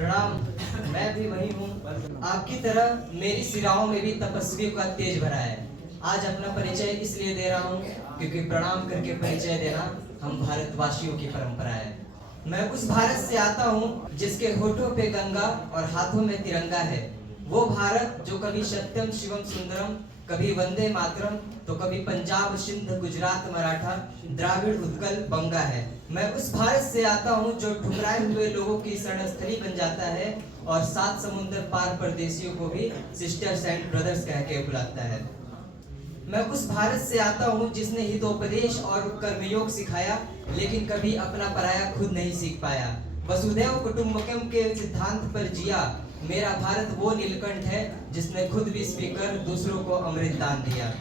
प्रणाम। मैं भी वही हूँ आपकी तरह, मेरी सिराओं में भी तपस्वियों का तेज भरा है। आज अपना परिचय इसलिए दे रहा हूँ क्योंकि प्रणाम करके परिचय देना हम भारतवासियों की परंपरा है। मैं उस भारत से आता हूँ जिसके होठों पे गंगा और हाथों में तिरंगा है। वो भारत जो कभी सत्यम शिवम सुंदरम, कभी वंदे मातरम, तो कभी पंजाब सिंध गुजरात मराठा द्राविड़ उत्कल बंगा है। मैं उस भारत से आता हूँ जो ठुकराए हुए लोगों की शरणस्थली बन जाता है और 7 समुंदर पार परदेशियों को भी सिस्टर्स एंड ब्रदर्स कह के बुलाता है। मैं उस भारत से आता हूँ जिसने हितोपदेश और कर्मयोग सिखाया, लेकिन कभी अपना पराया खुद नहीं सीख पाया। वसुधैव कुटुंबकम के सिद्धांत पर जिया। मेरा भारत वो नीलकंठ है जिसने खुद विष पीकर दूसरों को अमृत दान दिया।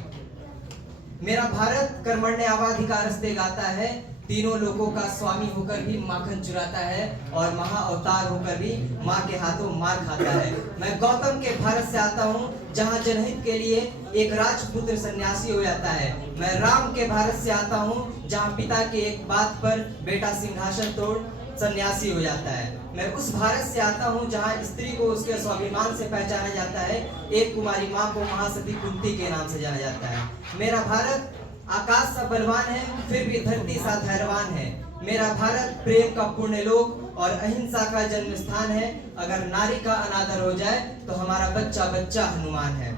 मेरा भारत कर्मण्येवाधिकारस्ते गाता है, तीनों लोगों का स्वामी होकर भी माखन चुराता है और महाअवतार होकर भी माँ के हाथों मार खाता है। मैं गौतम के भारत से आता हूँ जहाँ जनहित के लिए एक राजपुत्र सन्यासी हो जाता है। मैं राम के भारत से आता हूँ जहाँ पिता के एक बात पर बेटा सिंहासन तोड़ सन्यासी हो जाता है। मैं उस भारत से आता हूँ जहाँ स्त्री को उसके स्वाभिमान से पहचाना जाता है। एक कुमारी माँ को महासती कुंती के नाम से जाना जाता है। मेरा भारत आकाश सा बलवान है, फिर भी धरती सा धैर्यवान है। मेरा भारत प्रेम का पुण्य लोक और अहिंसा का जन्म स्थान है। अगर नारी का अनादर हो जाए तो हमारा बच्चा बच्चा हनुमान है।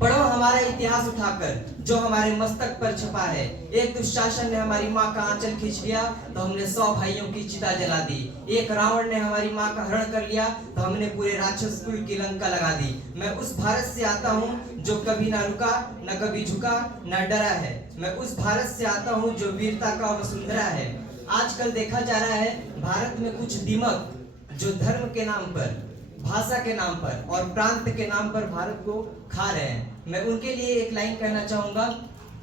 पढ़ो हमारा इतिहास उठाकर जो हमारे मस्तक पर छपा है। एक दुशासन ने हमारी माँ का आंचल खींच लिया तो हमने 100 भाइयों की चिता जला दी। एक रावण ने हमारी माँ का हरण कर लिया तो हमने पूरे राक्षस कुल की लंका लगा दी। मैं उस भारत से आता हूँ जो कभी ना रुका, न कभी झुका, न डरा है। मैं उस भारत से आता हूँ जो वीरता का वसुंधरा है। आजकल देखा जा रहा है भारत में कुछ दिमक जो धर्म के नाम पर, भाषा के नाम पर और प्रांत के नाम पर भारत को खा रहे हैं। मैं उनके लिए एक लाइन कहना चाहूंगा।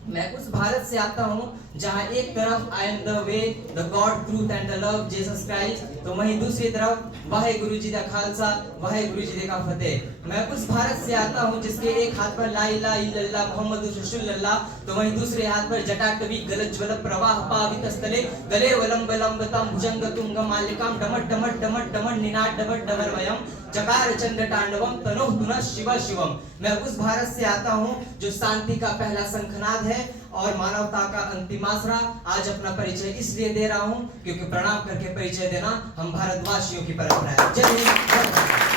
मैं उस भारत से आता हूँ जहाँ एक तरफ I am the way, the God, truth and the love, Jesus Christ, तो वहीं दूसरी तरफ वाहे गुरु जी दा खालसा, वाहे गुरु जी का फतेह। मैं उस भारत से आता हूँ जिसके एक हाथ पर ला इलाहा इल्लल्लाह मुहम्मदुर रसूलुल्लाह, तो वहीं दूसरे हाथ पर जटाटवी गलज्वल प्रवाह पावित स्थले गले वलंब लंबतम भुजंग तुंग मालिकाम डमट डमट डमट डमट निनाद डमट डमर वयम चकार चंद्र तांडवम तनोह तुनः शिव शिवम। मैं उस भारत से आता हूँ जो शांति का पहला शंखनाद है और मानवता का अंतिम आसरा। आज अपना परिचय इसलिए दे रहा हूँ क्योंकि प्रणाम करके परिचय देना हम भारतवासियों की परंपरा है। जय हिंद।